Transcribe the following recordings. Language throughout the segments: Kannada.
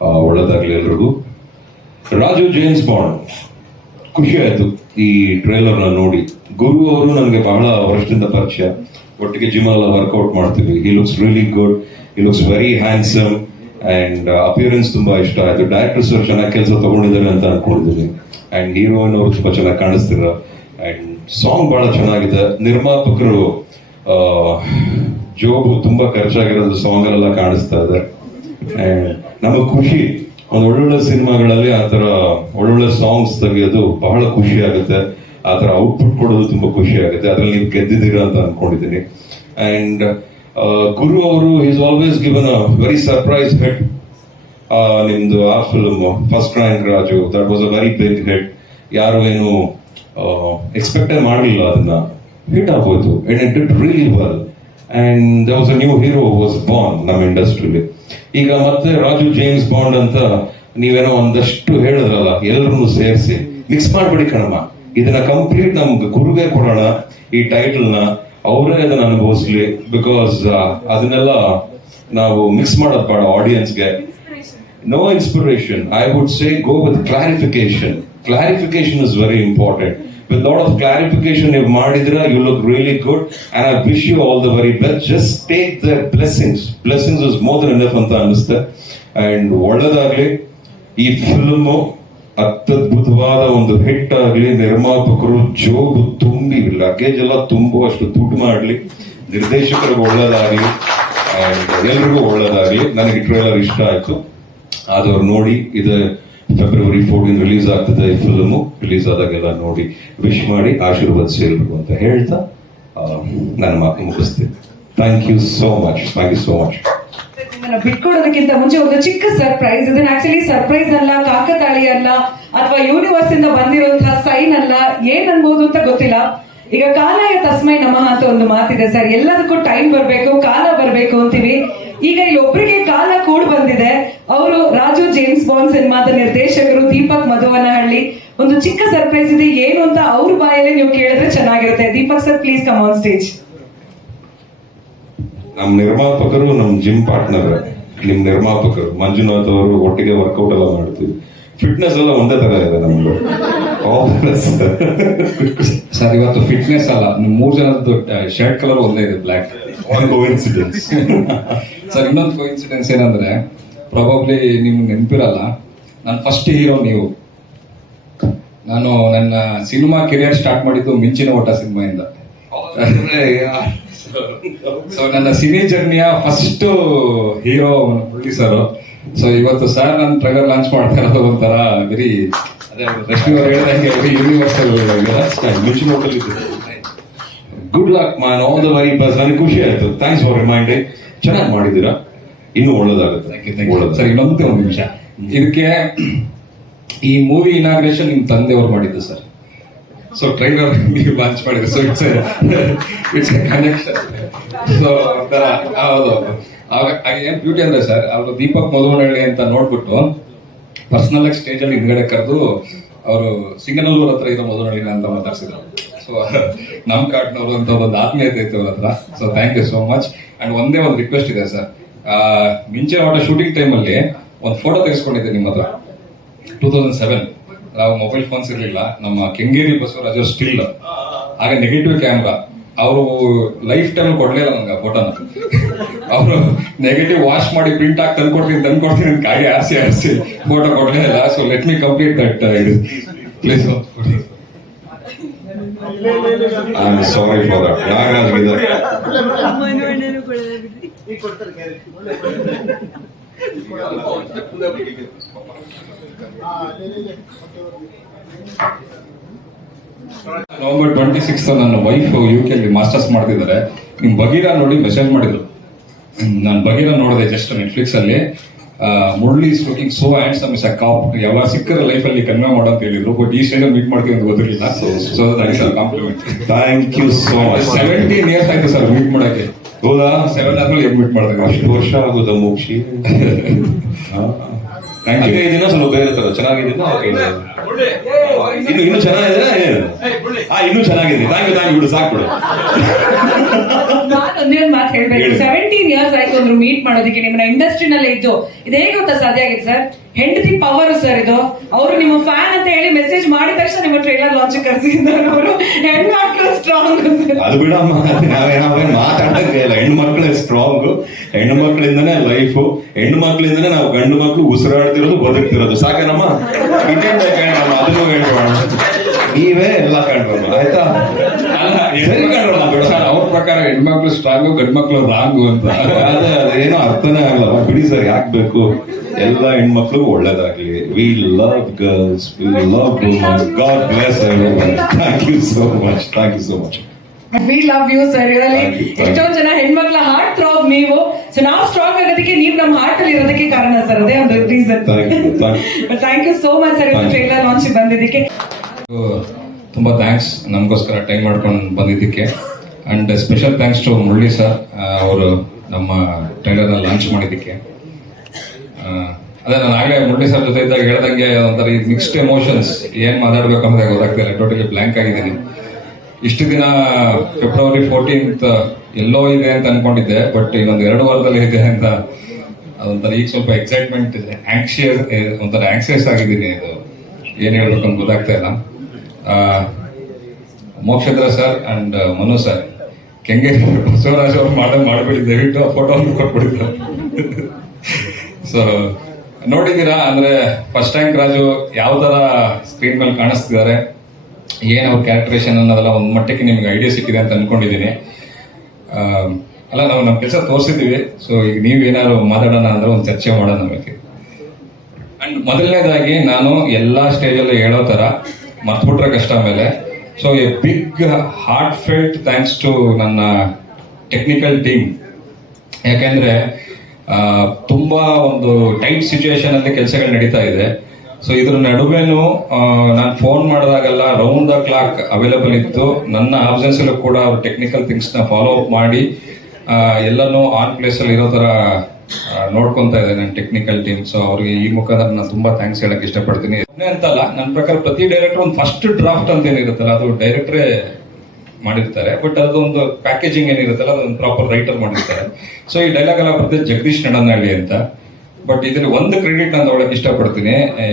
ಒಳ್ಳೆದಾಗ್ಲಿ ಎಲ್ರಿಗೂ. ರಾಜು ಜೇಮ್ಸ್ ಬಾಂಡ್ ಖುಷಿ ಆಯ್ತು ಈ ಟ್ರೇಲರ್ನ ನೋಡಿ. ಗುರು ಅವರು ನನಗೆ ಬಹಳ ವರ್ಷದಿಂದ ಪರಿಚಯ. ಒಟ್ಟಿಗೆ ಜಿಮ್ ಎಲ್ಲ ವರ್ಕೌಟ್ ಮಾಡ್ತೀವಿ. He looks really good he looks very handsome and appearance ತುಂಬಾ ಇಷ್ಟ ಆಯ್ತು. ಡೈರೆಕ್ಟರ್ಸ್ ಅವರು ಚೆನ್ನಾಗಿ ಕೆಲಸ ತಗೊಂಡಿದ್ದಾರೆ ಅಂತ ಅನ್ಕೊಂಡಿದ್ದೀನಿ. ಅಂಡ್ ಹೀರೋಯಿನ್ ಅವರು ತುಂಬಾ ಚೆನ್ನಾಗಿ ಕಾಣಿಸ್ತಿರ ಅಂಡ್ ಸಾಂಗ್ ಬಹಳ ಚೆನ್ನಾಗಿದೆ. ನಿರ್ಮಾಪಕರು ಜೋಬು ತುಂಬಾ ಖರ್ಚಾಗಿರೋದು ಸಾಂಗ್ ಅಲ್ಲೆಲ್ಲ ಕಾಣಿಸ್ತಾ ಇದೆ. And ನಮಗೆ ಖುಷಿ, ಒಂದು ಒಳ್ಳೊಳ್ಳೆ ಸಿನಿಮಾಗಳಲ್ಲಿ ಆ ಥರ ಒಳ್ಳೊಳ್ಳೆ ಸಾಂಗ್ಸ್ ತೆಗೆಯೋದು ಬಹಳ ಖುಷಿ ಆಗುತ್ತೆ. ಆ ಥರ ಔಟ್ಪುಟ್ ಕೊಡೋದು ತುಂಬಾ ಖುಷಿ ಆಗುತ್ತೆ. ಅದರಲ್ಲಿ ನೀವು ಗೆದ್ದಿದ್ದೀರಾ ಅಂತ ಅನ್ಕೊಂಡಿದ್ದೀನಿ. ಅಂಡ್ ಗುರು ಅವರು is always given a very surprise hit ನಿಮ್ದು ಆ film first rank Raju that was a very big hit ಯಾರು ಏನು ಎಕ್ಸ್ಪೆಕ್ಟೇ ಮಾಡಲಿಲ್ಲ ಅದನ್ನ. ಹಿಟ್ ಆಗೋಯ್ತು. It did really well and the was a new hero was born ನಮ್ಮ ಇಂಡಸ್ಟ್ರಿಲಿ ಈಗ ಮತ್ತೆ ರಾಜು ಜೇಮ್ಸ್ ಬಾಂಡ್ ಅಂತ ನೀವೇನೋ ಒಂದಷ್ಟು ಹೇಳಿದ್ರಲ್ಲ ಎಲ್ಲರನ್ನು ಸೇರಿಸಿ ಮಿಕ್ಸ್ ಮಾಡ್ಬಿಡಿ ಕಣಮ್ಮ. ಇದನ್ನ ಕಂಪ್ಲೀಟ್ ನಮ್ಗೆ ಗುರುಗೆ ಕೊಡೋಣ ಈ ಟೈಟಲ್ನ. ಅವರೇ ಅದನ್ನ ಅನುಭವಿಸ್ಲಿ ಬಿಕಾಸ್ ಅದನ್ನೆಲ್ಲ ನಾವು ಮಿಕ್ಸ್ ಮಾಡೋದು ಬೇಡ ಆಡಿಯನ್ಸ್ಗೆ no inspiration I would say go with clarification clarification is very important. With lot of clarification, if Madidra, you look really good, and I wish you all the very best. Just take the blessings. Blessings is more than enough ಅಂತ ಅನಿಸುತ್ತೆ ಅಂಡ್ ಒಳ್ಳೆದಾಗ್ಲಿ ಈ ಫಿಲ್ಮ್ ಅತ್ಯದ್ಭುತವಾದ ಒಂದು ಹಿಟ್ ಆಗಲಿ ನಿರ್ಮಾಪಕರು ಜೋಬು ತುಂಬಿ ಲಗೇಜ್ ಎಲ್ಲ ತುಂಬುವಷ್ಟು ದುಡ್ಡು ಮಾಡಲಿ ನಿರ್ದೇಶಕರಿಗೆ ಒಳ್ಳೇದಾಗಲಿ ಅಂಡ್ ಎಲ್ರಿಗೂ ಒಳ್ಳೇದಾಗಲಿ ನನಗೆ ಟ್ರೇಲರ್ ಇಷ್ಟ ಆಯ್ತು ಅದವ್ರು ನೋಡಿ ಇದು ಫೆಬ್ರವರಿ ಫೋರ್ಟೀನ್ ರಿಲೀಸ್ ಆಗ್ತದೆ ಈ ಫಿಲ್ಮು ರಿಲೀಸ್ ಆದಾಗೆಲ್ಲ ನೋಡಿ ವಿಶ್ ಮಾಡಿ ಆಶೀರ್ವಾದ ಎಲ್ರಿಗೂ ಅಂತ ಹೇಳ್ತಾ ನನ್ನ ಮಾತು ಮುಗಿಸ್ತೀನಿ. Thank you so much thank you so much ಬಿಟ್ಕೊಡೋದಕ್ಕಿಂತ ಮುಂಚೆ ಒಂದು ಚಿಕ್ಕ ಸರ್ಪ್ರೈಸ್ ಇದನ್ನ ಆಕ್ಚುಲಿ ಸರ್ಪ್ರೈಸ್ ಅಲ್ಲ ಕಾಕತಾಳಿ ಅಲ್ಲ, ಅಥವಾ ಯೂನಿವರ್ಸ್ ಇಂದ ಬಂದಿರುವಂತಹ ಸೈನ್ ಅಲ್ಲ, ಏನ್ ಅನ್ಬೋದು ಅಂತ ಗೊತ್ತಿಲ್ಲ. ಈಗ ಕಾಲಾಯ ತಸ್ಮೈ ನಮಃ ಅಂತ ಒಂದು ಮಾತಿದೆ ಸರ್. ಎಲ್ಲದಕ್ಕೂ ಟೈಮ್ ಬರಬೇಕು, ಕಾಲ ಬರಬೇಕು ಅಂತೀವಿ. ಈಗ ಇಲ್ಲಿ ಒಬ್ಬರಿಗೆ ಕಾಲ ಕೂಡ್ ಬಂದಿದೆ. ಅವರು ರಾಜು ಜೇಮ್ಸ್ ಬಾಂಡ್ ಸಿನಿಮಾದ ನಿರ್ದೇಶಕರು ದೀಪಕ್ ಮಧುವನಹಳ್ಳಿ. ಒಂದು ಚಿಕ್ಕ ಸರ್ಪ್ರೈಸ್ ಇದೆ. ಏನು ಅಂತ ಅವ್ರ ಬಾಯಲ್ಲಿ ನೀವು ಕೇಳಿದ್ರೆ ಚೆನ್ನಾಗಿರುತ್ತೆ. Deepak sir please come on stage ನಮ್ಮ ನಿರ್ಮಾಪಕರು ನಮ್ಮ ಜಿಮ್ ಪಾರ್ಟ್ನರ್ ನಿಮ್ ನಿರ್ಮಾಪಕರು ಮಂಜುನಾಥ್ ಅವರು ಒಟ್ಟಿಗೆ ವರ್ಕೌಟ್ ಎಲ್ಲ ಮಾಡ್ತೀವಿ ಫಿಟ್ನೆಸ್ ಎಲ್ಲ ಒಂದೇ ತರ ಇದೆ ನಮ್ದು. ಸರ್ ಇವತ್ತು ಫಿಟ್ನೆಸ್ ಅಲ್ಲ ನಿಮ್ ಮೂರ್ ಜನದ್ದು ಶರ್ಟ್ ಕಲರ್ ಒಂದೇ ಇದೆ ಬ್ಲ್ಯಾಕ್ ಒಂದು coincidence. ಸರ್ ಇನ್ನೊಂದು ಕೋಇನ್ಸಿಡೆನ್ಸ್ ಏನಂದ್ರೆ ಪ್ರಾಬಬ್ಲಿ ನಿಮ್ಗೆ ನೆನಪಿರಲ್ಲ ನಾನು ಫಸ್ಟ್ ಹೀರೋ ನೀವು. ನಾನು ನನ್ನ ಸಿನಿಮಾ ಕೆರಿಯರ್ ಸ್ಟಾರ್ಟ್ ಮಾಡಿದ್ದು ಮಿಂಚಿನ ಓಟ ಸಿನಿಮಾಯಿಂದ ಸೊ ನನ್ನ ಸಿನಿ ಜರ್ನಿಯ ಫಸ್ಟ್ ಹೀರೋ ಪ್ರೊಡ್ಯೂಸರ್ ಸೊ ಇವತ್ತು ಸರ್ ನನ್ನ ಟ್ರೈಲರ್ ಲಾಂಚ್ ಮಾಡ್ತಾ ಇರೋದು ಒಂಥರ ವೆರಿ ಅದೇ ರಶ್ಮಿ ಅವ್ರು ಹೇಳ್ದಂಗೆ very universal good luck man all the very best ನನಗೆ ಖುಷಿ ಆಯ್ತು. ಥ್ಯಾಂಕ್ಸ್ ಫಾರ್ ರಿಮೈಂಡಿಂಗ್ ಚೆನ್ನಾಗಿ ಮಾಡಿದ್ದೀರಾ? ಇನ್ನೂ ಒಳ್ಳೇದಾಗುತ್ತೆ. ಸರ್ ಇನ್ನೊಂದೇ ಒಂದು ನಿಮಿಷ. ಇದಕ್ಕೆ ಈ ಮೂವಿ ಇನಾಗ್ರೇಷನ್ ನಿಮ್ ತಂದೆಯವರು ಮಾಡಿದ್ದು ಸರ್ ಸೊ ಟ್ರೈಲರ್ ನೀವು ಲಾಂಚ್ ಮಾಡಿದ್ರು so it's it's connection so ಒಂಥರ ಹೌದು. ಏನ್ ಬ್ಯೂಟಿ ಅಂದ್ರೆ ಸರ್ ಅವರು ದೀಪಕ್ ಮಧುವನಹಳ್ಳಿ ಅಂತ ನೋಡ್ಬಿಟ್ಟು ಪರ್ಸನಲ್ ಆಗಿ ಸ್ಟೇಜ್ ಅಲ್ಲಿ ಹಿಂದ್ಗಡೆ ಕರೆದು ಅವರು ಸಿಂಗನಲ್ಲೂರ್ ಹತ್ರ ಇರೋ ಮಧುವನಹಳ್ಳಿನ ಅಂತ ಮಾತಾಡ್ಸಿದ್ರು. ಸೊ ನಮ್ ಕಾಡ್ನವರು ಅಂತ ಒಂದು ಆತ್ಮೀಯತೆ ಇತ್ತು ಅವ್ರ ಹತ್ರ. So thank you so much and ಒಂದೇ ಒಂದು ರಿಕ್ವೆಸ್ಟ್ ಇದೆ ಸರ್ ಮಿಂಚೆ ಆಟ ಶೂಟಿಂಗ್ ಟೈಮಲ್ಲಿ ಒಂದು ಫೋಟೋ ತೆಗೆಸ್ಕೊಂಡಿದ್ದೆ ನಿಮ್ಮ ಹತ್ರ. ಟೂ ತೌಸಂಡ್ ಸೆವೆನ್ ನಾವು ಮೊಬೈಲ್ ಫೋನ್ಸ್ ಇರಲಿಲ್ಲ. ನಮ್ಮ ಕೆಂಗೇರಿ ಬಸವರಾಜ್ ಸ್ಟಿಲ್ ಆಗ ನೆಗೆಟಿವ್ ಕ್ಯಾಮ್ರಾ ಅವರು ಲೈಫ್ ಟೈಮ್ ಕೊಡ್ಲಿಲ್ಲ ನಂಗೆ ಫೋಟೋನ ಅವರು ನೆಗೆಟಿವ್ ವಾಶ್ ಮಾಡಿ ಪ್ರಿಂಟ್ ಹಾಕಿ ತಂದ್ಕೊಡ್ತೀನಿ ತಂದ್ಕೊಡ್ತೀನಿ ಅಂತ ಕಾಯಿ ಆಸೆ ಆಸೆ ಫೋಟೋ ಕೊಡ್ಲೇ ಇಲ್ಲ. So let me complete that ಇದು. Please I am sorry for that November twenty six ನನ್ನ ವೈಫ್ ಯು ಕೆ ಮಾಸ್ಟರ್ಸ್ ಮಾಡ್ತಿದ್ದಾರೆ. ನಿಮ್ ಬಗೀರಾ ನೋಡಿ ಮೆಸೇಜ್ ಮಾಡಿದ್ರು. ನಾನು ಬಗೆನ ನೋಡಿದೆ ಜಸ್ಟ್ ನೆಟ್ಫ್ಲಿಕ್ಸ್ ಅಲ್ಲಿ Murali is looking so handsome is a cop ಯಾವಾಗ ಸಿಕ್ಕರ ಲೈಫ್ ಅಲ್ಲಿ ಕನ್ವೆ ಮಾಡೋ ಅಂತ ಹೇಳಿದ್ರು ಬಟ್ ಈ ಸ್ಟೇಜ್ ಮೀಟ್ ಮಾಡ್ತೀವಿ ಅಂತ ಗೊತ್ತಿರಲಿಲ್ಲ. So that is compliment thank you so much seventeen years ಆಯ್ತು ಸರ್ ಮೀಟ್ ಮಾಡಕ್ಕೆ. ಹೌದಾ? ಸೆವೆನ್ ಆದ್ಮೇಲೆ ಮೀಟ್ ಮಾಡಿದೆ? ಅಷ್ಟು ವರ್ಷ ಆಗೋದ ಮೋಕ್ಷಿ. ದಿನ ಸ್ವಲ್ಪ ಬೇರೆ ತರ ಚೆನ್ನಾಗಿದ್ದೀನ ಇನ್ನು ಇನ್ನು ಚೆನ್ನಾಗಿದೆ ಹಾ ಆ ಇನ್ನು ಚೆನ್ನಾಗಿದೆ ಥ್ಯಾಂಕ್ ಯು ಥ್ಯಾಂಕ್ ಯು ಬಿಡು ಸಾಕು ಬಿಡು. ನಾನು ಒಂದೇ ಒಂದು ಮಾತು ಹೇಳ್ಬೇಕು. ಹೇಳಿ. ಸೆವೆಂಟೀನ್ ಇಯರ್ಸ್ ಆಯ್ತು ಅಂದ್ರು ಮೀಟ್ ಮಾಡೋದಕ್ಕೆ ನಿಮ್ಮ ಇಂಡಸ್ಟ್ರಿನಲ್ಲೇ ಇದ್ದು. ಇದು ಹೇಗೆ ಗೊತ್ತಾ ಸಾಧ್ಯ ಆಗಿದೆ ಸರ್ ಹೆಂಡತಿ ಪವರ್ ಸರ್ ಇದು. ಅವರು ನಿಮ್ಮ ಫ್ಯಾನ್ ಅಂತ ಹೇಳಿ ಮೆಸೇಜ್ ಮಾಡಿದ ತಕ್ಷಣ ನಿಮ್ಮ ಟ್ರೈಲರ್ ಲಾಂಚ್ ಕರೆಸಿದ್ದಾರೆ ಅವರು ಹೆಣ್ಮಕ್ಳು ಸ್ಟ್ರಾಂಗ್ ಅದು ಬಿಡಮ್ಮ ನಾವೇನಾವೇನು ನಾವೇ ಮಾತಾಡಕ್ಕೆ ಇಲ್ಲ. ಹೆಣ್ಣು ಮಕ್ಕಳೇ ಸ್ಟ್ರಾಂಗ್ ಹೆಣ್ಣು ಮಕ್ಕಳಿಂದನೇ ಲೈಫ್ ಹೆಣ್ಣು ಮಕ್ಕಳಿಂದನೇ ನಾವು ಗಂಡು ಮಕ್ಕಳು ಉಸಿರಾಡ್ತಿರೋದು ಬದುಕ್ತಿರೋದು. ಸಾಕೇನಮ್ಮ? ಅದನ್ನು ಹೇಳ್ಬೋಣ ನೀವೇ ಎಲ್ಲ ಕಾಣ್ಬೇಕು ಆಯ್ತಾ? ಸರಿ ಅವ್ರ ಪ್ರಕಾರ ಹೆಣ್ಮಕ್ಳು ಸ್ಟ್ರಾಂಗು ಗಂಡು ಮಕ್ಳು ರಾಂಗು ಅಂತ. ಅದೇ ಅದೇನೋ ಅರ್ಥನೇ ಆಗಲ್ಲ. ಬಿಡಿ ಸರ್ ಯಾಕಬೇಕು ಎಲ್ಲ ಹೆಣ್ಮಕ್ಳು ಒಳ್ಳೇದಾಗ್ಲಿ. We love girls we love God bless thank you so much thank you so much we love you sir ಇದರಲ್ಲಿ Thank you, thank ಜನ ಹೆಣ್ಮಕ್ಳ ಹಾರ್ಟ್ ಥ್ರೋಬ್ ನೀವು. ಸೊ ನಾವು ಸ್ಟ್ರಾಂಗ್ ಆಗೋದಕ್ಕೆ ನೀವು ನಮ್ಮ ಹಾರ್ಟ್ ಅಲ್ಲಿ ಇರೋದಕ್ಕೆ ಕಾರಣ ಸರ್ ಅದೇ ಒಂದು reason thank you thank thank you so much sir you. Trailer launch ಬಂದಿದ್ದಕ್ಕೆ. ತುಂಬಾ ಥ್ಯಾಂಕ್ಸ್ ನಮಗೋಸ್ಕರ ಟೈಮ್ ಮಾಡ್ಕೊಂಡು ಬಂದಿದ್ದಕ್ಕೆ. And special thanks to Murali sir ಅವರು ನಮ್ಮ ಟ್ರೈಲರ್ನ ಲಾಂಚ್ ಮಾಡಿದ್ದಕ್ಕೆ. ಅದೇ ನಾನು ಆಗಲೇ ಮುರಳಿ ಸರ್ ಜೊತೆ ಇದ್ದಾಗ ಹೇಳ್ದಂಗೆ ಒಂಥರ ಈ ಮಿಕ್ಸ್ಡ್ ಎಮೋಷನ್ಸ್ ಏನ್ ಮಾತಾಡ್ಬೇಕು ಅನ್ನೋದೇ ಗೊತ್ತಾಗ್ತಿಲ್ಲ ಟೋಟಲಿ ಬ್ಲ್ಯಾಂಕ್ ಆಗಿದ್ದೀನಿ. ಇಷ್ಟು ದಿನ ಫೆಬ್ರವರಿ ಫೋರ್ಟೀನ್ತ್ ಎಲ್ಲೋ ಇದೆ ಅಂತ ಅನ್ಕೊಂಡಿದ್ದೆ ಬಟ್ ಇನ್ನೊಂದು ಎರಡು ವಾರದಲ್ಲಿ ಇದೆ ಅಂತ ಅದೊಂಥರ ಈಗ ಸ್ವಲ್ಪ ಎಕ್ಸೈಟ್ಮೆಂಟ್ ಇದೆ ಆಂಕ್ಷಿಯಸ್ ಒಂಥರ ಆಂಕ್ಷಿಯಸ್ ಆಗಿದ್ದೀನಿ. ಇದು ಏನ್ ಹೇಳ್ಬೇಕು ಅಂತ ಗೊತ್ತಾಗ್ತಾ ಇಲ್ಲ. Mokshendra sir and Manu sir. Kengeri Basavaraj ಅವ್ರು ಮಾಡ, ಮಾಡಬೇಡಿ, ದಯವಿಟ್ಟು ಫೋಟೋ ಕೊಟ್ಬಿಡಿದ್ರು ಸೊ ನೋಡಿದ್ದೀರಾ? ಅಂದ್ರೆ ಫಸ್ಟ್ ಟೈಮ್ ರಾಜು ಯಾವ ತರ ಸ್ಕ್ರೀನ್ ಮೇಲೆ ಕಾಣಿಸ್ತಿದ್ದಾರೆ? ಏನು ಅವ್ರ ಕ್ಯಾರೆಕ್ಟರೇಷನ್ ಅನ್ನೋದೆಲ್ಲ ಒಂದು ಮಟ್ಟಕ್ಕೆ ನಿಮ್ಗೆ ಐಡಿಯಾ ಸಿಕ್ಕಿದೆ ಅಂತ ಅನ್ಕೊಂಡಿದ್ದೀನಿ. ಅಲ್ಲ, ನಾವು ನಮ್ಮ ಕೆಲಸ ತೋರಿಸಿದ್ದೀವಿ. ಸೊ ಈಗ ನೀವು ಏನಾದ್ರು ಮಾತಾಡೋಣ ಅಂದ್ರೆ ಒಂದು ಚರ್ಚೆ ಮಾಡೋಣ ನಮಗೆ ಅಂಡ್ ಮೊದಲನೇದಾಗಿ ನಾನು ಎಲ್ಲಾ ಸ್ಟೇಜಲ್ಲೂ ಹೇಳೋ ತರ ಮರ್ತ್ಬಿಟ್ರೆ ಕಷ್ಟ ಮೇಲೆ so a big heartfelt thanks to ನನ್ನ ಟೆಕ್ನಿಕಲ್ ಟೀಮ್ ಯಾಕೆಂದ್ರೆ ತುಂಬಾ ಒಂದು ಟೈಟ್ ಸಿಚುಯೇಷನ್ ಅಲ್ಲಿ ಕೆಲಸಗಳು ನಡೀತಾ ಇದೆ. ಸೊ ಇದ್ರ ನಡುವೆನೂ ನಾನು ಫೋನ್ ಮಾಡಿದಾಗೆಲ್ಲ ರೌಂಡ್ ದ ಕ್ಲಾಕ್ ಅವೈಲೇಬಲ್ ಇತ್ತು. ನನ್ನ ಆಬ್ಸೆನ್ಸ್ ಅಲ್ಲೂ ಕೂಡ ಟೆಕ್ನಿಕಲ್ ಥಿಂಗ್ಸ್ನ ಫಾಲೋ ಅಪ್ ಮಾಡಿ ಎಲ್ಲನೂ ಆನ್ ಪ್ಲೇಸ್ ಅಲ್ಲಿ ಇರೋ ಆ, ನೋಡ್ಕೊಂತ ಇದೆ ನನ್ನ ಟೆಕ್ನಿಕಲ್ ಟೀಮ್ ಸೊ ಅವ್ರಿಗೆ ಈ ಮುಖಾಂತರ ನಾನು ತುಂಬಾ ಥ್ಯಾಂಕ್ಸ್ ಹೇಳಕ್ ಇಷ್ಟಪಡ್ತೀನಿ. ಅಂತ ಅಂತಲ್ಲ ನನ್ನ ಪ್ರಕಾರ ಪ್ರತಿ ಡೈರೆಕ್ಟರ್ ಒಂದು ಫಸ್ಟ್ ಡ್ರಾಫ್ಟ್ ಅಂತ ಏನಿರುತ್ತಲ್ಲ ಅದು ಡೈರೆಕ್ಟ್ರೇ ಮಾಡಿರ್ತಾರೆ. ಬಟ್ ಅದೊಂದು ಪ್ಯಾಕೇಜಿಂಗ್ ಏನಿರುತ್ತಲ್ಲ ಅದೊಂದು ಪ್ರಾಪರ್ ರೈಟರ್ ಮಾಡಿರ್ತಾರೆ. ಸೊ ಈ ಡೈಲಾಗ್ ಎಲ್ಲ ಬರುತ್ತೆ ಜಗದೀಶ್ ನಡನಹಳ್ಳಿ ಅಂತ. ಬಟ್ ಇದ್ರಲ್ಲಿ ಒಂದು ಕ್ರೆಡಿಟ್ ನಾನು ಒಳಗೆ ಇಷ್ಟಪಡ್ತೀನಿ ಏ,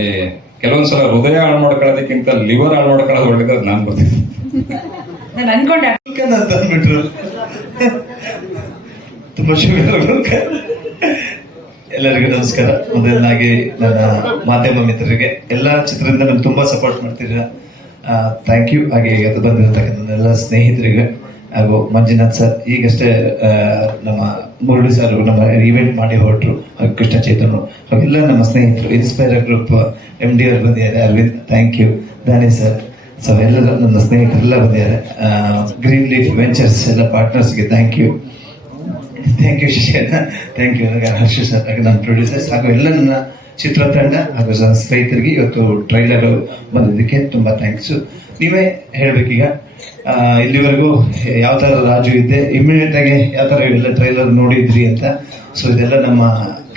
ಕೆಲವೊಂದ್ಸಲ ಹೃದಯ ಹಾಳು ಮಾಡ್ಕೊಳ್ಳೋದಕ್ಕಿಂತ ಲಿವರ್ ಹಾಳು ಮಾಡ್ಕೊಳ್ಳೋದು ಒಳ್ಳೇದು ನಾನು ಬರ್ತೀನಿ ನಾನು ಅನ್ಕೊಂಡೆ. ತುಂಬಾ ಎಲ್ಲರಿಗೂ ನಮಸ್ಕಾರ. ಮೊದಲನಾಗಿ ನನ್ನ ಮಾಧ್ಯಮ ಮಿತ್ರರಿಗೆ, ಎಲ್ಲ ಚಿತ್ರದಿಂದ ನಮ್ಗೆ ತುಂಬಾ ಸಪೋರ್ಟ್ ಮಾಡ್ತೀರಾ? ಥ್ಯಾಂಕ್ ಯು ಹಾಗೆ ಅದು ಬಂದಿರತಕ್ಕಂಥ ನನ್ನ ಎಲ್ಲ ಸ್ನೇಹಿತರಿಗೆ ಹಾಗೂ ಮಂಜುನಾಥ್ ಸರ್ ಈಗಷ್ಟೇ ನಮ್ಮ ಮುರುಳಿ ಸರ್ ನಮ್ಮ ಈವೆಂಟ್ ಮಾಡಿ ಹೊರಟರು ಕೃಷ್ಣ ಚೈತನ್ಯ ಅವೆಲ್ಲ ನಮ್ಮ ಸ್ನೇಹಿತರು ಇನ್ಸ್ಪೈರ್ ಗ್ರೂಪ್ ಎಂ ಡಿ ಅವ್ರು ಬಂದಿದ್ದಾರೆ, Arvind thank you Dani sir so ಎಲ್ಲರೂ ನನ್ನ ಸ್ನೇಹಿತರೆಲ್ಲ ಬಂದಿದ್ದಾರೆ. ಗ್ರೀನ್ ಲೀಫ್ ವೆಂಚರ್ಸ್ ಎಲ್ಲ ಪಾರ್ಟ್ನರ್ಸ್ಗೆ ಥ್ಯಾಂಕ್ ಯು ಥ್ಯಾಂಕ್ ಯು ಶಿಷ್ಯನ ಥ್ಯಾಂಕ್ ಯು ಹರ್ಷ ಸರ್, ಹಾಗೆ ನನ್ನ ಪ್ರೊಡ್ಯೂಸರ್ಸ್ ಹಾಗೂ ಎಲ್ಲ ನನ್ನ ಚಿತ್ರತಂಡ ಹಾಗೂ ನನ್ನ ಸ್ನೇಹಿತರಿಗೆ ಇವತ್ತು ಟ್ರೈಲರ್ ಬಂದಿದ್ದಕ್ಕೆ ತುಂಬ ಥ್ಯಾಂಕ್ಸು ನೀವೇ ಹೇಳಬೇಕೀಗ ಇಲ್ಲಿವರೆಗೂ ಯಾವ ಥರ ರಾಜು ಇದ್ದೆ ಇಮಿಡಿಯೇಟ್ ಆಗಿ ಯಾವ ಥರ ಎಲ್ಲ ಟ್ರೈಲರ್ ನೋಡಿದ್ರಿ ಅಂತ. ಸೊ ಇದೆಲ್ಲ ನಮ್ಮ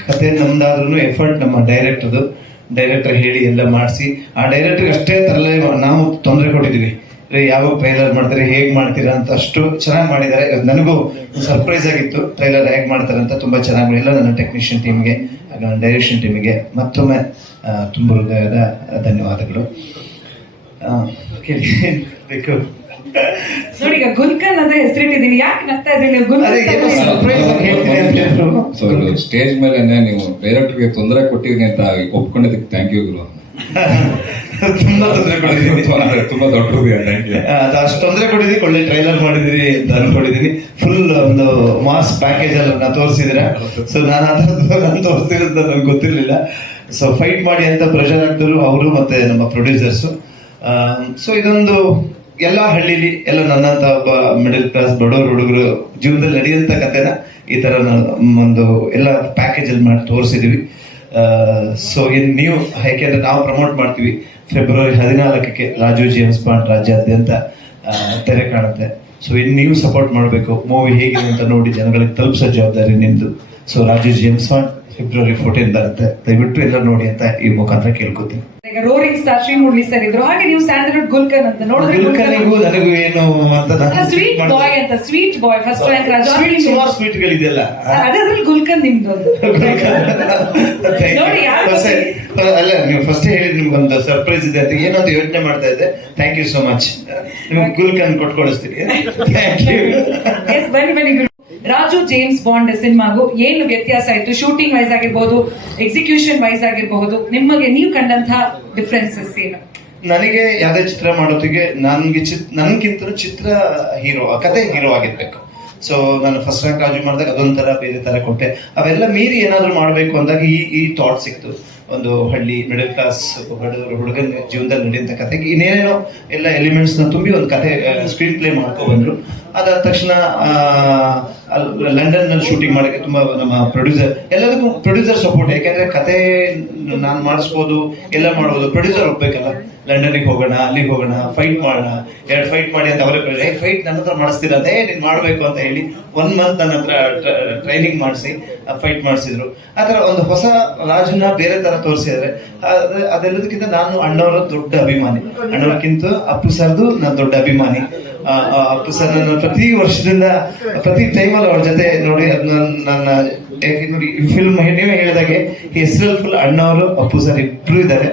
ಕತೆ ನಮ್ದಾದ್ರೂ ಎಫರ್ಟ್ ನಮ್ಮ ಡೈರೆಕ್ಟರ್ದು ಡೈರೆಕ್ಟರ್ ಹೇಳಿ ಎಲ್ಲ ಮಾಡಿಸಿ. ಆ ಡೈರೆಕ್ಟರ್ಗೆ ಅಷ್ಟೇ ತರಲೇ ನಾವು ತೊಂದರೆ ಕೊಟ್ಟಿದ್ದೀವಿ. ಯಾವಾಗ ಟ್ರೈಲರ್ ಮಾಡ್ತಾರೆ ಹೇಗ್ ಮಾಡ್ತೀರಾ ಅಂತ ಅಷ್ಟು ಚೆನ್ನಾಗಿ ಮಾಡಿದ್ದಾರೆ. ನನಗೂ ಸರ್ಪ್ರೈಸ್ ಆಗಿತ್ತು. ಟ್ರೈಲರ್ ಹೇಗ್ ಮಾಡ್ತಾರೆ ಅಂತ ತುಂಬಾ ಚೆನ್ನಾಗಿ ಎಲ್ಲ ನನ್ನ ಟೆಕ್ನಿಷಿಯನ್ ಟೀಮ್ಗೆ ನನ್ನ ಡೈರೆಕ್ಷನ್ ಟೀಮ್ಗೆ ಮತ್ತೊಮ್ಮೆ ತುಂಬ ಹೃದಯದ ಧನ್ಯವಾದಗಳು. ಬೇಕು. ನೋಡಿ ಈಗ ಗುಲ್ಕನ್ ಹೆಸರಿಟ್ಟಿದ್ದೀನಿ. ಯಾಕೆ ನಗ್ತಾ ಇದ್ದೀನಿ ಗುಲ್ಕನ್ ಸ್ಟೇಜ್ ಮೇಲೆ ನೀವು ಡೈರೆಕ್ಟರ್ಗೆ ತೊಂದರೆ ಕೊಟ್ಟಿದ್ದೀನಿ ಅಂತ ಒಪ್ಕೊಂಡಿದ್ದಕ್ಕೆ ಥ್ಯಾಂಕ್ ಯು ಗುರು. ತುಂಬಾ ತೊಂದರೆ ಕೊಟ್ಟಿದ್ದೀನಿ. ತುಂಬಾ ದೊಡ್ಡ ಅದು ಅಷ್ಟು ತೊಂದರೆ ಕೊಟ್ಟಿದ್ದೀವಿ ಒಳ್ಳೆ ಟ್ರೈಲರ್ ಮಾಡಿದಿರಿ ಅಂತ ಅನ್ಕೊಂಡಿದ್ದೀನಿ ಫುಲ್ ಒಂದು ಮಾಸ್ ಪ್ಯಾಕೇಜ್ ಅನ್ನ ತೋರಿಸಿದ್ರೆ ಸೊ ನಾನು ಅದ್ರದ್ದು ನಾನು ತೋರಿಸ್ತಿರೋದು ನನಗೆ ಗೊತ್ತಿರಲಿಲ್ಲ. ಸೊ ಫೈಟ್ ಮಾಡಿ ಅಂತ ಪ್ರೆಷರ್ ಹಾಕಿದ್ರು ಅವರು ಮತ್ತೆ ನಮ್ಮ ಪ್ರೊಡ್ಯೂಸರ್ಸು ಸೊ ಇದೊಂದು ಎಲ್ಲ ಹಳ್ಳಿಲಿ ಎಲ್ಲ ನನ್ನಂತ ಒಬ್ಬ ಮಿಡಲ್ ಕ್ಲಾಸ್ ಬಡವರು ಹುಡುಗರು ಜೀವನದಲ್ಲಿ ನಡೆಯುವಂತ ಕಥೆನ ಈ ತರ ಒಂದು ಎಲ್ಲ ಪ್ಯಾಕೇಜ್ ಅಲ್ಲಿ ಮಾಡಿ ತೋರಿಸಿದೀವಿ ಸೊ ಇನ್ ನೀವು ಯಾಕೆಂದ್ರೆ ನಾವು ಪ್ರಮೋಟ್ ಮಾಡ್ತೀವಿ ಫೆಬ್ರವರಿ ಹದಿನಾಲ್ಕಕ್ಕೆ ರಾಜು ಜೇಮ್ಸ್ ಬಾಂಡ್ ರಾಜ್ಯಾದ್ಯಂತ ತೆರೆ ಕಾಣುತ್ತೆ. ಸೊ ಇನ್ ನೀವು ಸಪೋರ್ಟ್ ಮಾಡಬೇಕು ಮೂವಿ ಹೇಗಿದೆ ಅಂತ ನೋಡಿ ಜನಗಳಿಗೆ ತಲುಪಿಸೋ ಜವಾಬ್ದಾರಿ ನಿಮ್ದು. So Rajeev James February fourteen ಬರುತ್ತೆ. ದಯವಿಟ್ಟು ಎಲ್ಲ ನೋಡಿ ಅಂತ ಈ ಮುಖಾಂತರ ಕೇಳ್ಕೊತೀನಿ. ಈಗ roaring star Shri Murali sir ಇದ್ರು. ಹಾಗೆ ನೀವು ಸ್ಯಾಂಡಲ್ವುಡ್ ಗುಲ್ಕನ್ ಅಂತ ನೋಡಿದ್ರೆ ಗುಲ್ಕನ್ಗೂ ನನಗೂ ಏನು ಅಂತ ಸ್ವೀಟ್ ಬಾಯ್ ಅಂತ sweet boy first rank Raja. Sweet ಸುಮಾರು ಸ್ವೀಟ್ಗಳಿದೆಯಲ್ಲ ಗಳಿದೆಯಲ್ಲ. ಅದ್ರಲ್ಲಿ ಗುಲ್ಕನ್ ನಿಮ್ದು ನೋಡಿ, ಅಲ್ಲ ನೀವು ಫಸ್ಟ್ ಹೇಳಿದ್ ನಿಮ್ಗೊಂದು ಸರ್ಪ್ರೈಸ್ ಇದೆ ಅಂತ ಏನಂತ ಯೋಚನೆ ಮಾಡ್ತಾ ಇದ್ದೆ. ಥ್ಯಾಂಕ್ ಯು ಸೋ ಮಚ್ ನಿಮ್ಗೆ ಗುಲ್ಕನ್ ಕೊಟ್ಕೊಡಿಸ್ತೀನಿ. ಥ್ಯಾಂಕ್ ಯು Yes, ಬನ್ನಿ ಬನ್ನಿ. ರಾಜು ಜೇಮ್ಸ್ ಬಾಂಡ್ ಸಿನಿಮಾಗೂ ಏನು ವ್ಯತ್ಯಾಸ ಇತ್ತು? ಶೂಟಿಂಗ್ ವೈಸ್ ಆಗಿರ್ಬಹುದು ಎಕ್ಸಿಕ್ಯೂಷನ್ ವೈಸ್ ಆಗಿರಬಹುದು ನಿಮಗೆ ನೀವು ಕಂಡಂತಹ ಡಿಫ್ರೆನ್ಸಸ್ ಏನು? ನನಗೆ ಯಾವುದೇ ಚಿತ್ರ ಮಾಡೋದಿಗೆ ನನ್ಗೆ ಚಿತ್ ನನ್ಗಿಂತ ಚಿತ್ರ ಹೀರೋ, ಕತೆ ಹೀರೋ ಆಗಿರ್ಬೇಕು. ಸೊ ನಾನು ಫಸ್ಟ್ ರ್ಯಾಂಕ್ ರಾಜು ಮಾಡಿದಾಗ ಅದೊಂಥರ ಬೇರೆ ತರ ಕೊಟ್ಟೆ. ಅವೆಲ್ಲ ಮೀರಿ ಏನಾದ್ರು ಮಾಡಬೇಕು ಅಂದಾಗ ಈ ಈ ಥಾಟ್ ಸಿಕ್ತು. ಒಂದು ಹಳ್ಳಿ ಮಿಡಲ್ ಕ್ಲಾಸ್ ಹುಡುಗರು ಹುಡುಗನ ಜೀವನದಲ್ಲಿ ನಡೆಯುವಂಥ ಕತೆಗೆ ಇನ್ನೇನೇನೋ ಎಲ್ಲ ಎಲಿಮೆಂಟ್ಸ್ನ ತುಂಬಿ ಒಂದು ಕತೆ ಸ್ಕ್ರೀನ್ ಪ್ಲೇ ಬಂದ್ರು. ಅದಾದ ತಕ್ಷಣ ಲಂಡನ್ನಲ್ಲಿ ಶೂಟಿಂಗ್ ಮಾಡಕ್ಕೆ ತುಂಬಾ ನಮ್ಮ ಪ್ರೊಡ್ಯೂಸರ್ ಎಲ್ಲದಕ್ಕೂ ಪ್ರೊಡ್ಯೂಸರ್ ಸಪೋರ್ಟ್ ಯಾಕೆಂದರೆ ಕತೆ ನಾನು ಮಾಡಿಸ್ಬೋದು, ಎಲ್ಲ ಮಾಡ್ಬೋದು. ಪ್ರೊಡ್ಯೂಸರ್ ಹೋಗ್ಬೇಕಲ್ಲ ಲಂಡನಿಗೆ ಹೋಗೋಣ, ಅಲ್ಲಿಗೆ ಹೋಗೋಣ ಫೈಟ್ ಮಾಡೋಣ, ಎರಡು ಫೈಟ್ ಮಾಡಿ ಅಂತ ಅವರೇ ಫೈಟ್ ನನ್ನ ಹತ್ರ ಮಾಡಿಸ್ತೀರ ಅದೇ ನೀನು ಮಾಡಬೇಕು ಅಂತ ಹೇಳಿ ಒನ್ ಮಂತ್ ನನ್ನ ಹತ್ರ ಟ್ರೈನಿಂಗ್ ಮಾಡಿಸಿ ಫೈಟ್ ಮಾಡಿಸಿದ್ರು. ಆ ಥರ ಒಂದು ಹೊಸ ರಾಜನ್ನ ಬೇರೆ ತರ ತೋರಿಸಿದ್ದಾರೆ. ಅದೆಲ್ಲದಕ್ಕಿಂತ ನಾನು ಅಣ್ಣವರ ದೊಡ್ಡ ಅಭಿಮಾನಿ. ಅಣ್ಣವ್ರಕ್ಕಿಂತ ಅಪ್ಪು ಸರ್ದು ನಾನು ದೊಡ್ಡ ಅಭಿಮಾನಿ. ಅಪ್ಪು ಸರ್ ನನ್ನ ಪ್ರತಿ ವರ್ಷದಿಂದ, ಪ್ರತಿ ಟೈಮಲ್ಲಿ ಅವ್ರ ಜೊತೆ ನೋಡಿ ಅದನ್ನ ನನ್ನ ನೋಡಿ ಫಿಲ್ಮ್ ನೀವೇ ಹೇಳಿದಾಗೆ ಹೆಸರಲ್ಲಿ ಫುಲ್ ಅಣ್ಣವರು, ಅಪ್ಪು ಸರ್ ಇಬ್ರು ಇದ್ದಾರೆ.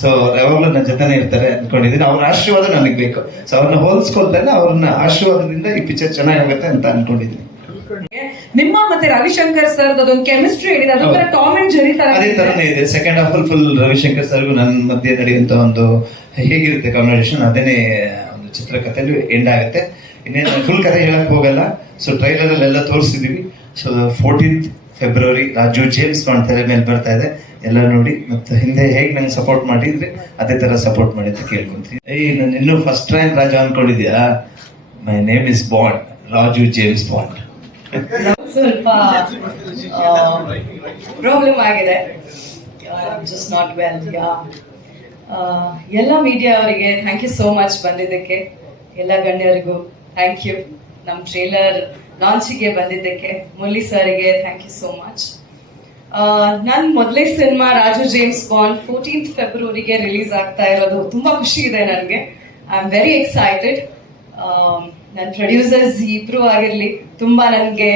ಸೊ ಯಾವಾಗಲೂ ನನ್ನ ಜೊತೆನೇ ಇರ್ತಾರೆ ಅನ್ಕೊಂಡಿದ್ದೀನಿ. ಅವ್ರ ಆಶೀರ್ವಾದ ನನಗೆ ಬೇಕು. ಸೊ ಅವ್ರನ್ನ ಹೋಲಿಸ್ಕೊಳ್ತಾನೆ, ಅವ್ರನ್ನ ಆಶೀರ್ವಾದದಿಂದ ಈ ಪಿಕ್ಚರ್ ಚೆನ್ನಾಗಾಗುತ್ತೆ ಅಂತ ಅನ್ಕೊಂಡಿದ್ದೀನಿ. ನಿಮ್ಮ ಮತ್ತೆ ರವಿಶಂಕರ್ ಸರ್ ಅದೊಂದು ಕೆಮಿಸ್ಟ್ರಿ ಹೇಳಿದ್ರೆ ಅದೊಂಥರ ಟಾಮ್ ಅಂಡ್ ಜೆರಿ ತರ ಅದೇ ತರನೇ ಇದೆ. ಸೆಕೆಂಡ್ ಹಾಫ್ ಅಲ್ಲಿ ಫುಲ್ ರವಿಶಂಕರ್ ಸರ್ಗೂ ನನ್ನ ಮಧ್ಯೆ ನಡೆಯುವಂತ ಒಂದು ಹೇಗಿರುತ್ತೆ ಕಾನ್ವರ್ಸೇಷನ್ ಅದೇನೆ ಒಂದು ಚಿತ್ರಕಥೆಯಲ್ಲಿ ಎಂಡ್ ಆಗುತ್ತೆ. ಇನ್ನೇನು ಫುಲ್ ಕಥೆ ಹೇಳಕ್ ಹೋಗಲ್ಲ. ಸೊ ಟ್ರೈಲರ್ ಅಲ್ಲಿ ಎಲ್ಲ ತೋರಿಸಿದೀವಿ. So fourteenth February Raju James ಮಾಡ್ತಾರೆ ಮೇಲೆ ಬರ್ತಾ ಇದೆ. ಎಲ್ಲ ನೋಡಿ ಮತ್ತೆ ಹಿಂದೆ ಹೇಗೆ ನಂಗೆ ಸಪೋರ್ಟ್ ಮಾಡಿದ್ರೆ ಅದೇ ತರ ಸಪೋರ್ಟ್ ಮಾಡಿ ಅಂತ ಕೇಳ್ಕೊಂತೀನಿ. ಏಯ್ ನಾನು ಇನ್ನೂ first rank Raja ಅನ್ಕೊಂಡಿದ್ಯಾ? My name is Bond Raju James Bond ಸ್ವಲ್ಪ ಪ್ರಾಬ್ಲಮ್ ಆಗಿದೆ. ಜಸ್ಟ್ ನಾಟ್ ವೆಲ್ ಯಾ ಎಲ್ಲ ಮೀಡಿಯಾ ಅವರಿಗೆ ಥ್ಯಾಂಕ್ ಯು ಸೋ ಮಚ್ ಬಂದಿದ್ದಕ್ಕೆ. ಎಲ್ಲ ಗಣ್ಯರಿಗೂ ಥ್ಯಾಂಕ್ ಯು ನಮ್ಮ ಟ್ರೇಲರ್ ಲಾಂಚಿಗೆ ಬಂದಿದ್ದಕ್ಕೆ. ಮುರಳಿ ಸರ್ಗೆ ಥ್ಯಾಂಕ್ ಯು ಸೋ ಮಚ್ ನನ್ನ ಮೊದಲೇ cinema Raju James Bond fourteenth ಫೆಬ್ರವರಿಗೆ release ಆಗ್ತಾ ಇರೋದು ತುಂಬಾ ಖುಷಿ ಇದೆ ನನಗೆ. ಐ ಆಮ್ ವೆರಿ ಎಕ್ಸೈಟೆಡ್ ನನ್ನ ಪ್ರೊಡ್ಯೂಸರ್ಸ್ ಇಬ್ರು ಆಗಿರಲಿ ತುಂಬ ನನಗೆ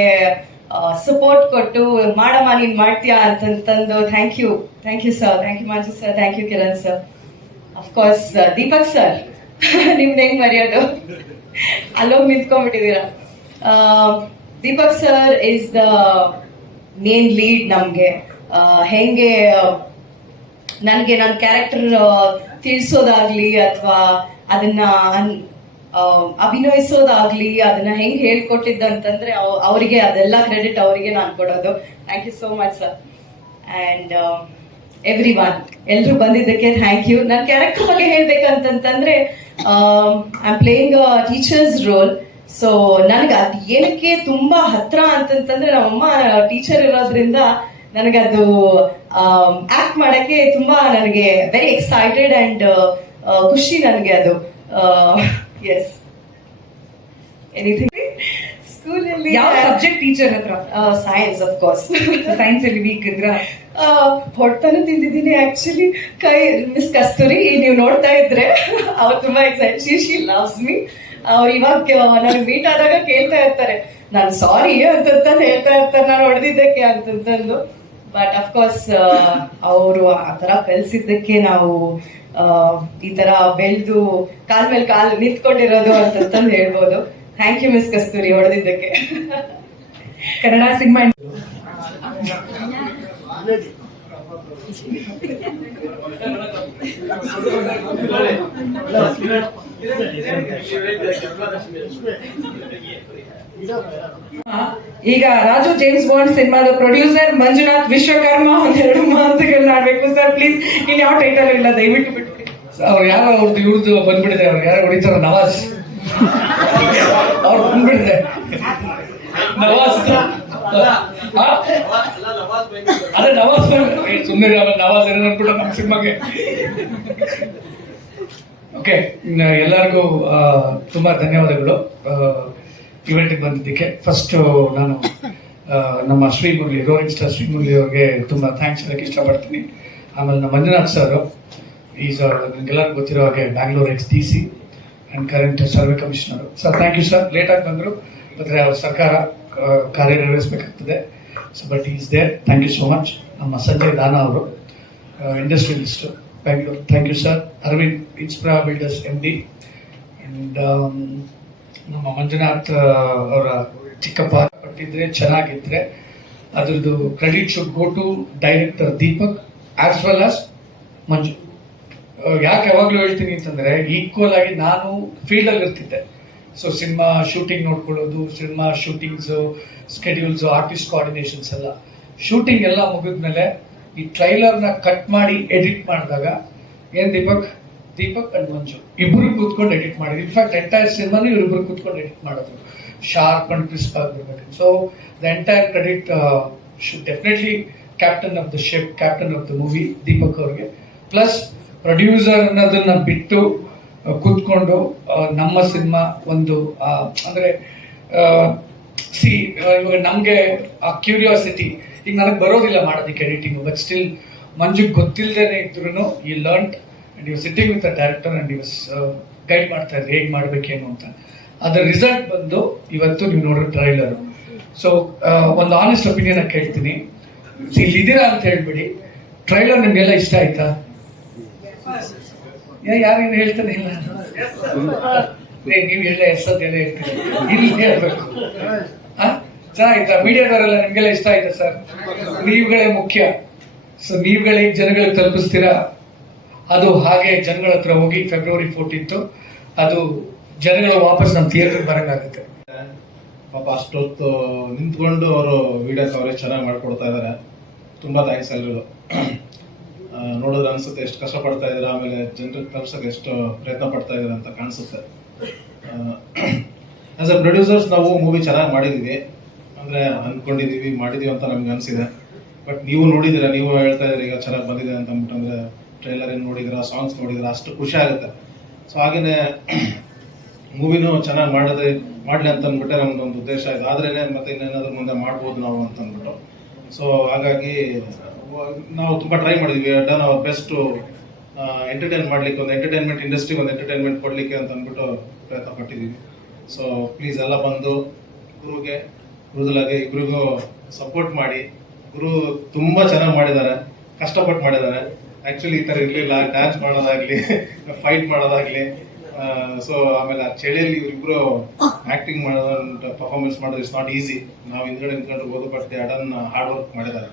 ಸಪೋರ್ಟ್ ಕೊಟ್ಟು ಮಾಡಮ್ಮ, ನೀನ್ ಮಾಡ್ತೀಯಾ ಅಂತಂತಂದು thank you thank you sir thank you Maju sir thank you Kiran sir of course Deepak sir ನಿಮ್ದು ಹೆಂಗ್ ಮರೆಯೋದು? ಅಲ್ಲೋಗಿ ನಿಂತ್ಕೊಂಡ್ಬಿಟ್ಟಿದ್ದೀರಾ? Deepak sir is the main lead ನಮಗೆ. ಹೆಂಗೆ, ನನಗೆ ನನ್ನ ಕ್ಯಾರೆಕ್ಟರ್ ತಿಳಿಸೋದಾಗ್ಲಿ ಅಥವಾ ಅದನ್ನ ಅಭಿನಯಿಸೋದಾಗ್ಲಿ ಅದನ್ನ ಹೆಂಗ್ ಹೇಳ್ಕೊಟ್ಟಿದ್ದಂತಂದ್ರೆ ಅಂತಂದ್ರೆ ಅವರಿಗೆ ಅದೆಲ್ಲ ಕ್ರೆಡಿಟ್ ಅವರಿಗೆ ನಾನು ಕೊಡೋದು. Thank you so much sir and everyone ಎಲ್ರು ಬಂದಿದ್ದಕ್ಕೆ ಥ್ಯಾಂಕ್ ಯು ನನ್ನ ಕ್ಯಾರೆಕ್ಟರ್ ಬಗ್ಗೆ ಹೇಳ್ಬೇಕಂತಂತಂದ್ರೆ I playing teachers role so ನನಗೆ ಅದು ಏನಕ್ಕೆ ತುಂಬಾ ಹತ್ರ ಅಂತಂತಂದ್ರೆ ನಮ್ಮಮ್ಮ ಟೀಚರ್ ಇರೋದ್ರಿಂದ ನನಗದು ಆಕ್ಟ್ ಮಾಡಕ್ಕೆ ತುಂಬಾ ನನಗೆ ವೆರಿ ಎಕ್ಸೈಟೆಡ್ ಅಂಡ್ ಖುಷಿ ನನಗೆ ಅದು. ಎಸ್ ಎನಿಥಿಂಗ್ ಸ್ಕೂಲಲ್ಲಿ ಯಾವ ಸಬ್ಜೆಕ್ಟ್ ಟೀಚರ್ ಹತ್ರ. ಸೈನ್ಸ್ ಆಫ್ ಕೋರ್ಸ್ ಸೈನ್ಸ್ ಅಲ್ಲಿ ವೀಕ್ ಇದ್ರ. ಹೊಟ್ಟನು ತಿಂದಿದ್ದೀನಿ ಆಕ್ಚುಲಿ ಕೈ ಮಿಸ್ ಕಸ್ತೂರಿ ನೀವು ನೋಡ್ತಾ ಇದ್ರೆ ಅವ್ರು ತುಂಬಾ excite she she loves me ಅವ್ರು ಇವಾಗ ನನಗೆ ಮೀಟ್ ಆದಾಗ ಕೇಳ್ತಾ ಇರ್ತಾರೆ. ನಾನು ಸಾರಿ ಅಂತಂತ ಹೇಳ್ತಾ ಇರ್ತಾರೆ ನಾನು ಹೊಡೆದಿದ್ದಕ್ಕೆ ಅಂತಂತಂದು. ಬಟ್ ಅಫ್ಕೋರ್ಸ್ ಅವರು ಆ ತರ ಕಲ್ಸಿದ್ದಕ್ಕೆ ನಾವು ಈ ತರ ಬೆಳೆದು ಕಾಲ್ ಮೇಲೆ ಕಾಲ್ ನಿಂತ್ಕೊಂಡಿರೋದು ಅಂತಂತಂದು ಹೇಳ್ಬೋದು. ಥ್ಯಾಂಕ್ ಯು ಮಿಸ್ ಕಸ್ತೂರಿ, ಹೊಡೆದಿದ್ದಕ್ಕೆ. ಕನ್ನಡ ಸಿನಿಮಾ ಈಗ ರಾಜು ಜೇಮ್ಸ್ ಬಾಂಡ್ ಸಿನಿಮಾದ ಪ್ರೊಡ್ಯೂಸರ್ ಮಂಜುನಾಥ್ ವಿಶ್ವಕರ್ಮ ಒಂದೆರಡು ಮಾತುಗಳನ್ನ ಆಡ್ಬೇಕು ಸರ್ ಪ್ಲೀಸ್ ಇಲ್ಲಿ ಯಾವ ಟೈಟಲ್ ಇಲ್ಲ, ದಯವಿಟ್ಟು ಬಿಟ್ಬಿಡಿ ಅವ್ರು ಯಾರೋ ಅವ್ರದ್ದು ಇವ್ರದ್ದು ಬಂದ್ಬಿಟ್ಟಿದೆ, ಅವ್ರು ಯಾರೋ ಹೊಡಿತಾರ, ನವಾಜ್. ಅವ್ರು ಬಂದ್ಬಿಟ್ಟಿದೆ. ನವಾಜ್? ಅದೇ ನವಾಜ್ ಸುಮ್ಮನೆ ನವಾಜ್ ಏನೋ ಅನ್ಬಿಟ್ಟು ನಮ್ಮ ಸಿನಿಮಾಗೆ. ಓಕೆ ಎಲ್ಲರಿಗೂ ತುಂಬಾ ಧನ್ಯವಾದಗಳು. ಇವೆಂಟಿಗೆ ಬಂದಿದ್ದಕ್ಕೆ. ಫಸ್ಟ್ ನಾನು ನಮ್ಮ ಶ್ರೀ ಮುರಳಿ ರೋರಿಂಗ್ ಸ್ಟಾರ್ ಶ್ರೀಮುರಳಿ ಅವ್ರಿಗೆ ತುಂಬ ಥ್ಯಾಂಕ್ಸ್ ಹೇಳಕ್ಕೆ ಇಷ್ಟಪಡ್ತೀನಿ. ಆಮೇಲೆ ನಮ್ಮ ಮಂಜುನಾಥ್ ಸರ್ ಈಸ್ ನಿಮಗೆಲ್ಲರಿಗೂ ಗೊತ್ತಿರೋ ಹಾಗೆ Bangalore ex D C and current survey commissioner sir thank you sir ಲೇಟಾಗಿ ಬಂದರು ಆದರೆ ಅವ್ರ ಸರ್ಕಾರ ಕಾರ್ಯನಿರ್ವಹಿಸಬೇಕಾಗ್ತದೆ. So but is there thank you so much ನಮ್ಮ ಸಂಜಯ್ ದಾನಾ ಅವರು industrialist Bangalore thank you sir Arvind ಇನ್ಸ್ಪ್ರಾ builders M D and ನಮ್ಮ ಮಂಜುನಾಥ್ ಅವರ ಚಿಕ್ಕಪ್ಪ ಪಟ್ಟಿದ್ರೆ ಚೆನ್ನಾಗಿದ್ರೆ, ಅದ್ರದ್ದು credit should go to director Deepak as well as Manju ಯಾಕೆ ಯಾವಾಗಲೂ ಹೇಳ್ತೀನಿ ಅಂತಂದ್ರೆ ಈಕ್ವಲ್ ಆಗಿ ನಾನು ಫೀಲ್ಡ್ ಅಲ್ಲಿ ಇರ್ತಿದ್ದೆ. ಸೊ ಸಿನಿಮಾ ಶೂಟಿಂಗ್ ನೋಡ್ಕೊಳ್ಳೋದು cinema shootings schedules artist coordinations ಎಲ್ಲ. ಶೂಟಿಂಗ್ ಎಲ್ಲ ಮುಗಿದ್ಮೇಲೆ ಈ ಟ್ರೈಲರ್ನ ಕಟ್ ಮಾಡಿ ಎಡಿಟ್ ಮಾಡಿದಾಗ, ಏನ್ ದೀಪಕ್? ದೀಪಕ್ ಅಂಡ್ ಮಂಜು. ಇಬ್ಬರು ಕೂತ್ಕೊಂಡು ಎಡಿಟ್ ಮಾಡಿದ್ರು. ಇನ್ಫ್ಯಾಕ್ಟ್ ಎಂಟೈರ್ ಸಿನಿಮಾನು ಇವರಿಬ್ಬರು ಕೂತ್ಕೊಂಡು ಎಡಿಟ್ ಮಾಡಿದ್ರು. ಶಾರ್ಪ್ ಅಂಡ್ ಕ್ರಿಸ್ಪ್ ಆಗಿರ್ಬೇಕು so the entire credit should definitely captain of the ship captain of the movie Deepak ಅವ್ರಿಗೆ. ಪ್ಲಸ್ ಪ್ರೊಡ್ಯೂಸರ್ ಅನ್ನೋದನ್ನ ಬಿಟ್ಟು ಕೂತ್ಕೊಂಡು ನಮ್ಮ ಸಿನಿಮಾ ಒಂದು ಅಂದ್ರೆ ಸಿ ಇವಾಗ ನಮ್ಗೆ ಆ ಕ್ಯೂರಿಯಾಸಿಟಿ ಈಗ ನನಗೆ ಬರೋದಿಲ್ಲ ಮಾಡೋದಕ್ಕೆ ಎಡಿಟಿಂಗ್ ಬಟ್ ಸ್ಟಿಲ್ ಮಂಜು ಗೊತ್ತಿಲ್ಲದೇನೆ ಇದ್ರು ಈ learn and you sitting with director and you guide ಮಾಡ್ತಾ ಇದ್ರು, ಹೇಗೆ ಮಾಡ್ಬೇಕೇನು ಅಂತ. ಅದರ ರಿಸಲ್ಟ್ ಬಂದು ಇವತ್ತು ನೀವು ನೋಡೋ ಟ್ರೈಲರ್ ಸೊ ಒಂದು ಆನೆಸ್ಟ್ ಒಪಿನಿಯನ್ ಕೇಳ್ತೀನಿ. ಇಲ್ಲಿ ಇಲ್ಲಿದ್ದೀರಾ ಅಂತ ಹೇಳ್ಬಿಡಿ. ಟ್ರೈಲರ್ ನಿಮಗೆಲ್ಲ ಇಷ್ಟ ಆಯ್ತಾ? ಯಾ- ಇನ್ನು ಹೇಳ್ತಾನೆ ಇಲ್ಲ. ನೀವು ಎಲ್ಲ ಎಷ್ಟೊತ್ತೆಲ್ಲ ಹೇಳ್ತೀರಿ? ಇಲ್ಲಿ ಹೇಳ್ಬೇಕು? ಚೆನ್ನಾಗಿತ್ತಾ? ಮೀಡಿಯಾದವರೆಲ್ಲ ನಿಮ್ಗೆಲ್ಲ ಇಷ್ಟ ಆಯ್ತಾ ಸರ್? ನೀವುಗಳೇ ಮುಖ್ಯ. ಸೊ ನೀವುಗಳೇ ಜನಗಳಿಗೆ ತಲುಪಿಸ್ತೀರಾ? ಅದು ಹಾಗೆ ಜನಗಳ ಹತ್ರ ಹೋಗಿ ಫೆಬ್ರವರಿ ಫೋರ್ಟೀನ್ತು ಅದು ಜನಗಳು ವಾಪಸ್ ನಮ್ಮ ಥಿಯೇಟರ್ ಬರಂಗಾಗುತ್ತೆ. ಪಾಪ ಅಷ್ಟೊತ್ತು ನಿಂತ್ಕೊಂಡು ಅವರು ವಿಡಿಯೋ ಕವರೇಜ್ ಚೆನ್ನಾಗಿ ಮಾಡ್ಕೊಡ್ತಾ ಇದ್ದಾರೆ ತುಂಬಾ ಥ್ಯಾಂಕ್ಸ್ ಆ, ನೋಡಿದ್ರೆ ಅನ್ಸುತ್ತೆ ಎಷ್ಟು ಕಷ್ಟ ಪಡ್ತಾ ಇದ್ದಾರೆ, ಆಮೇಲೆ ಜನರಿಗೆ ತಲುಪ್ಸಕ್ಕೆ ಎಷ್ಟು ಪ್ರಯತ್ನ ಪಡ್ತಾ ಇದ್ದೀರಾ ಅಂತ ಕಾಣಿಸುತ್ತೆ. ಆಸ್ ಅ ಪ್ರೊಡ್ಯೂಸರ್ಸ್ ನಾವು ಮೂವಿ ಚೆನ್ನಾಗಿ ಮಾಡಿದೀವಿ. ಅಂದ್ರೆ ಅಂದ್ಕೊಂಡಿದ್ದೀವಿ ಮಾಡಿದೀವಿ ಅಂತ ನಮ್ಗೆ ಅನ್ಸಿದೆ. ಬಟ್ ನೀವು ನೋಡಿದಿರ, ನೀವು ಹೇಳ್ತಾ ಇದ್ದೀರಿ, ಈಗ ಚೆನ್ನಾಗಿ ಬಂದಿದೆ ಅಂತ ಅಂದ್ಬಿಟ್ಟು ಅಂದರೆ ಟ್ರೈಲರ್ ಏನು ನೋಡಿದಿರ ಸಾಂಗ್ಸ್ ನೋಡಿದಿರ, ಅಷ್ಟು ಖುಷಿ ಆಗುತ್ತೆ. ಸೊ ಹಾಗೇನೆ ಮೂವಿನೂ ಚೆನ್ನಾಗಿ ಮಾಡಿದ್ರೆ, ಮಾಡಲಿ ಅಂತ ಅಂದ್ಬಿಟ್ಟೆ ನಮ್ದು ಒಂದು ಉದ್ದೇಶ ಇದೆ. ಆದ್ರೇನೆ ಮತ್ತೆ ಇನ್ನೇನಾದ್ರೂ ಮುಂದೆ ಮಾಡ್ಬೋದು ನಾವು ಅಂತ ಅಂದ್ಬಿಟ್ಟು. ಸೊ ಹಾಗಾಗಿ ನಾವು ತುಂಬಾ ಟ್ರೈ ಮಾಡಿದ್ವಿ. ಡನ್ ಅವರ್ ಬೆಸ್ಟ್ ಎಂಟರ್ಟೈನ್ ಮಾಡ್ಲಿಕ್ಕೆ ಒಂದು ಎಂಟರ್ಟೈನ್ಮೆಂಟ್ ಇಂಡಸ್ಟ್ರಿ ಒಂದು ಎಂಟರ್ಟೈನ್ಮೆಂಟ್ ಕೊಡ್ಲಿಕ್ಕೆ ಅಂತ ಅಂದ್ಬಿಟ್ಟು ಪ್ರಯತ್ನ ಪಟ್ಟಿದ್ದೀವಿ ಸೊ ಪ್ಲೀಸ್ ಎಲ್ಲ ಬಂದು ಗುರುಗೆ ಮೃದುಲಾಗೆ ಇಬ್ರಿಗೂ ಸಪೋರ್ಟ್ ಮಾಡಿ. ಗುರು ತುಂಬಾ ಚೆನ್ನಾಗಿ ಮಾಡಿದ್ದಾರೆ. ಕಷ್ಟಪಟ್ಟು ಮಾಡಿದ್ದಾರೆ. ಆಕ್ಚುಲಿ ಈ ತರ ಇರಲಿಲ್ಲ. ಡ್ಯಾನ್ಸ್ ಮಾಡೋದಾಗ್ಲಿ ಫೈಟ್ ಮಾಡೋದಾಗ್ಲಿ. ಸೊ ಆಮೇಲೆ ಆ ಚಳಿಯಲ್ಲಿ ಇವರಿಬ್ರು ಆಕ್ಟಿಂಗ್ ಮಾಡೋದು ಪರ್ಫಾರ್ಮೆನ್ಸ್ ಮಾಡೋದು ಇಟ್ಸ್ ನಾಟ್ ಈಸಿ ನಾವು ಹಿಂದ್ಗಡೆ ನಿಂತ್ಕೊಂಡು ಓದು ಬಟ್ ಅಡನ್ ಹಾರ್ಡ್ ವರ್ಕ್ ಮಾಡಿದ್ದಾರೆ.